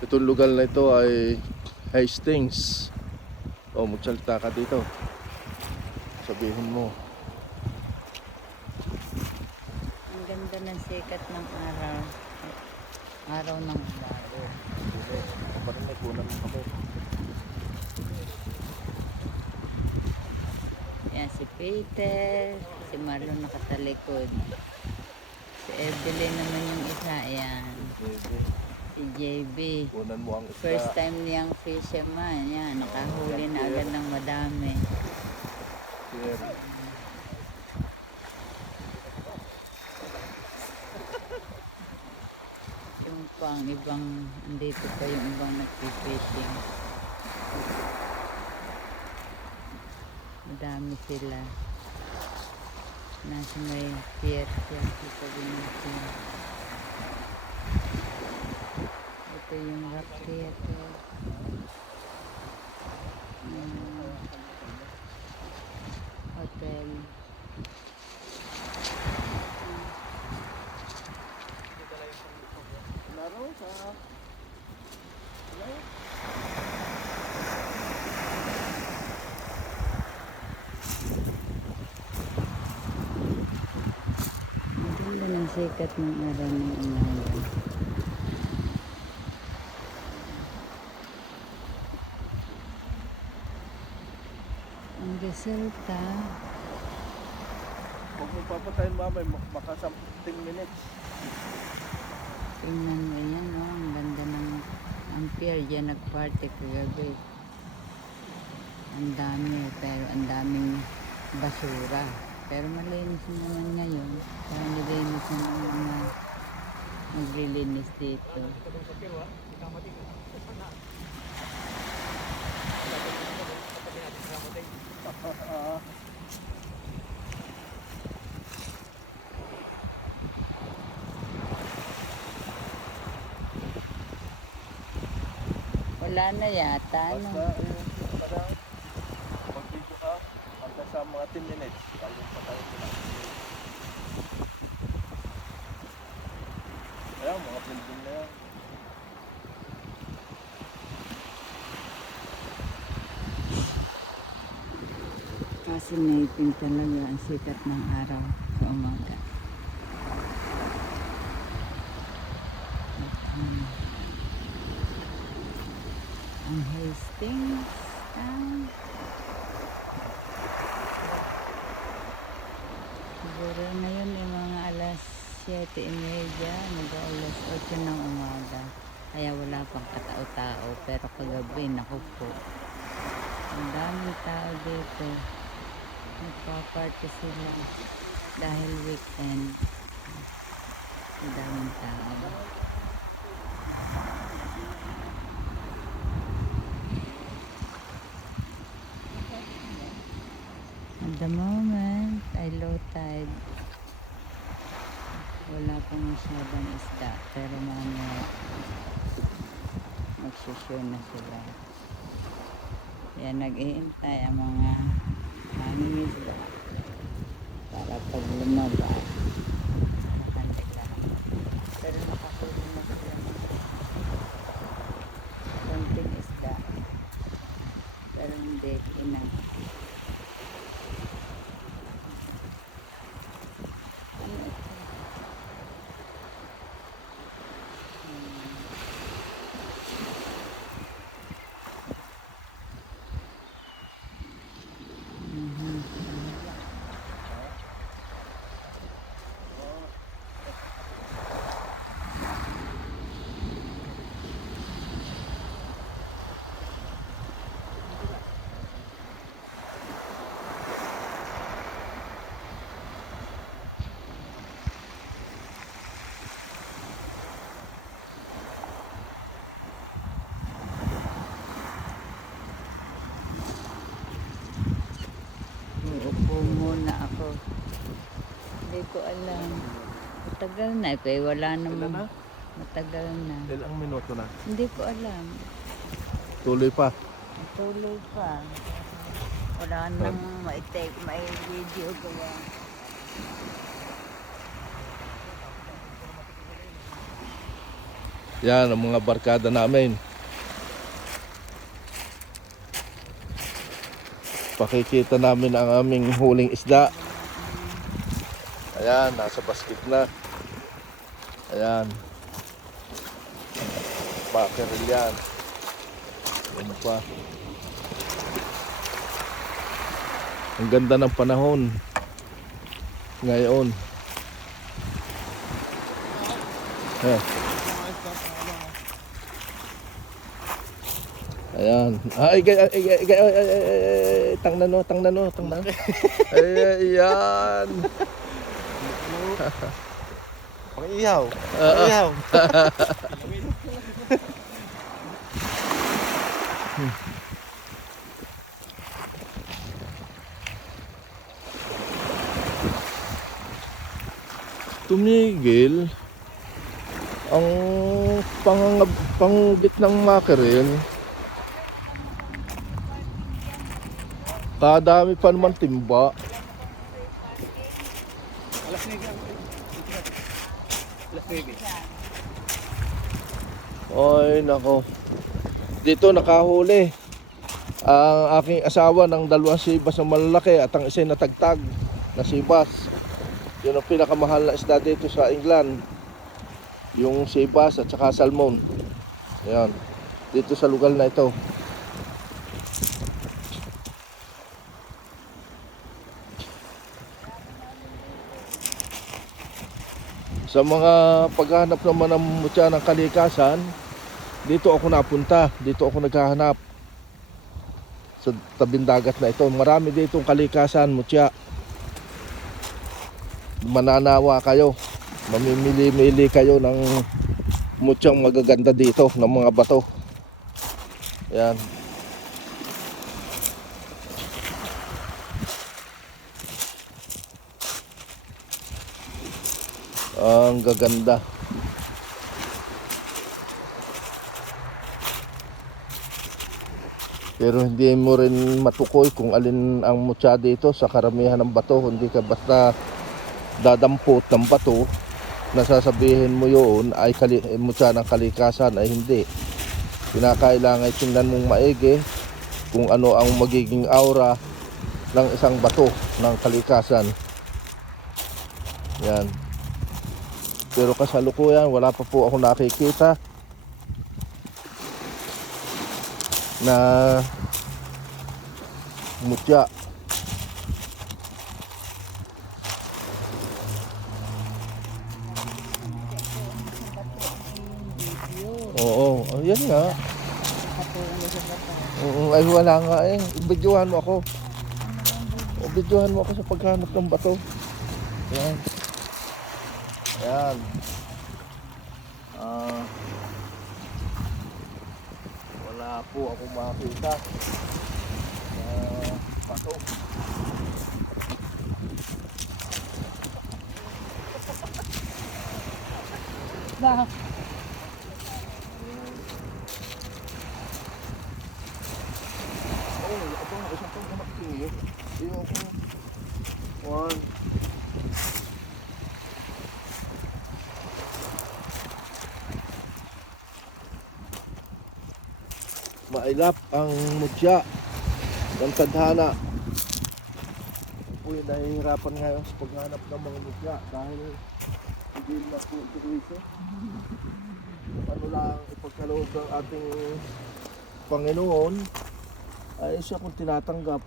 Itong lugar na ito ay Hastings. O, magsalita ka dito. Sabihin mo. Ang ganda ng sikat ng araw. Araw ng umaga. Kaparinig, kunan mo kami. Yan si Peter. Si Marlon nakatalikod. Si Evelyn naman yung isa. Yan. Si JB. Kunan mo ang isda. First time niyang fisherman. Yan. Nakahuli na agad ng madami. Here. Yung pang ibang, andito pa yung ibang nagpipishing. Madami sila. Nasa may pier siya. Ito din natin. Ito yung rock theater. Hotel. Laro sa... Maganda ng sikat ng araw ng umaga. Ang resulta, Huwag mo papatayin mamay, baka 10 minutes. tingnan mo yan, no? Ang ganda ng pier. Diyan nag-party kagabi. Ang dami, pero ang daming basura. Pero malinis naman ngayon. Kaya nilinis na ng mga maglilinis dito. Wala na yata, Basta, no? parang mag-video ka, hanggang sa mga 10 minutes, bago patayin mo lang. Ayan, mga building na yan. Fascinating talaga ang sikat ng araw sa umaga. Ang Hastings Town. Siguro ngayon ay mga alas 7:30, mag-alas 8 ng umaga. Kaya wala pang katao-tao, pero kagabi, naku po. Ang daming tao dito. Nagpa-party sila dahil weekend. Ang daming tao. At the moment ay low tide. Wala pang masyadong isda, pero mamaya magsishow na sila. Kaya nag-iintay ang mga mangingisda para pag lumabas makanila. Pero nakahuli na sila ng konting isda, pero hindi ina. Ano ito? Uupo muna ako. Hindi ko alam. Matagal na. Eh, wala namang. na? Matagal na. Ilang minuto na? Hindi ko alam. Tuloy pa. Tuloy pa. Wala nang mai-take, mai-video gawa. Yan ang mga barkada namin. Pakikita namin ang aming huling isda. Ayan, nasa basket na. Ayan. Mackerel yan. Ano pa? Ang ganda ng panahon ngayon. Ayan. Tangnan no. Ayan. Pang-ihaw. Oo. Pang-ihaw. Tumigil ang panggit ng mackerel. Kadami pa naman timba. Alas 9 ang. Alas 9. Ay nako. Dito nakahuli ang aking asawa ng 2 sibas na malalaki at ang isa natagtag na sibas. Yun ang pinakamahal na isda dito sa England. Yung sibas at saka salmon. Ayan. Dito sa lugar na ito. Sa mga paghahanap naman ng mutya ng kalikasan, dito ako napunta. Dito ako naghahanap sa tabing dagat na ito. Marami ditong kalikasan, mutya. Mananawa kayo, mamimili-mili kayo ng mutyang magaganda dito, ng mga bato. Yan. Ang gaganda. Pero hindi mo rin matukoy kung alin ang mutya dito sa karamihan ng bato. Hindi ka basta dadampot ng bato na sasabihin mo yun ay mutya ng kalikasan, ay hindi. Kinakailangan tingnan mong maigi kung ano ang magiging aura ng isang bato ng kalikasan. Yan. Pero kasalukuyan wala pa po ako nakikita na mutya. Oo, yan nga. Ay wala nga eh. Ibidyohan mo ako. Ibidyohan mo ako sa paghanap ng bato. Yan. Yan. Wala po ako makita. Bato. One. Mailap ang mutya ng tadhana. Uy, nahihirapan ngayon sa paghanap ng mga mutya dahil hindi na po ito. Ano lang ipagkaloob ng ating Panginoon ay siya kung tinatanggap.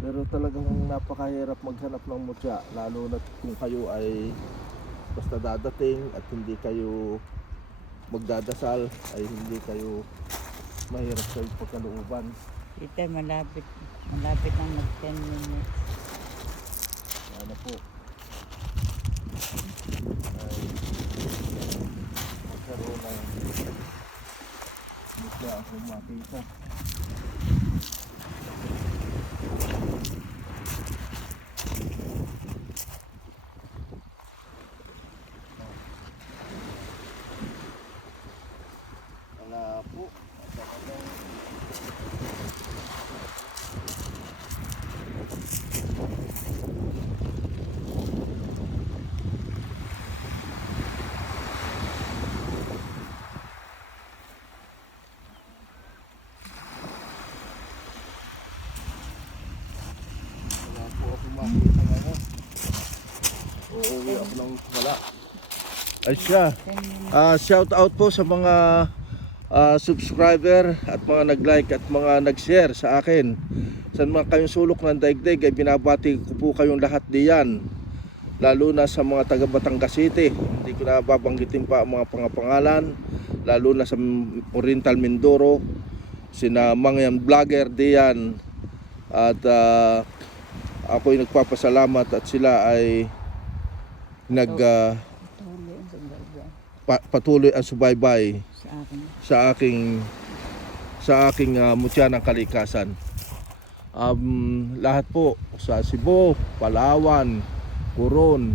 Pero talagang napakahirap maghanap ng mutya, lalo na kung kayo ay basta dadating at hindi kayo magdadasal, ay hindi kayo mahirap sa pagkalooban. Ito malapit ang mag 10 minutes. Ano po ay magkaroon ng mutya ako makita. Wala po. Ay siya. 10 minutes. Shout out po sa mga subscriber at mga nag-like at mga nag-share sa akin. Sa mga kayong sulok ng daigdig ay binabati ko po kayong lahat diyan. Lalo na sa mga taga Batangas City. Hindi ko na babanggitin pa ang mga pangalan. Lalo na sa Oriental Mindoro. Sina Mangyan Vlogger diyan. At ako'y nagpapasalamat at sila ay Tuloy ang subaybay patuloy ang subaybay sa akin. sa aking mutya ng kalikasan. Lahat po sa Cebu, Palawan, Coron,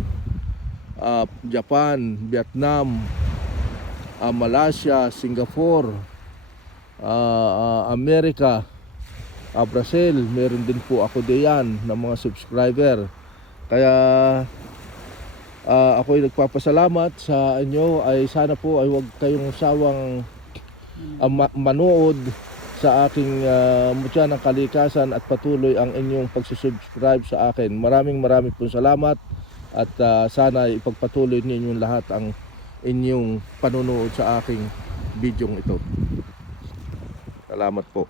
Japan, Vietnam, Malaysia, Singapore, Amerika, Brazil, meron din po ako diyan ng mga subscriber. Kaya ako'y nagpapasalamat sa inyo. Ay sana po ay huwag kayong sawang manood sa aking mutya ng kalikasan at patuloy ang inyong pagsusubscribe sa akin. Maraming pong salamat at sana ipagpatuloy ninyong lahat ang inyong panunood sa aking bidyong ito. Salamat po.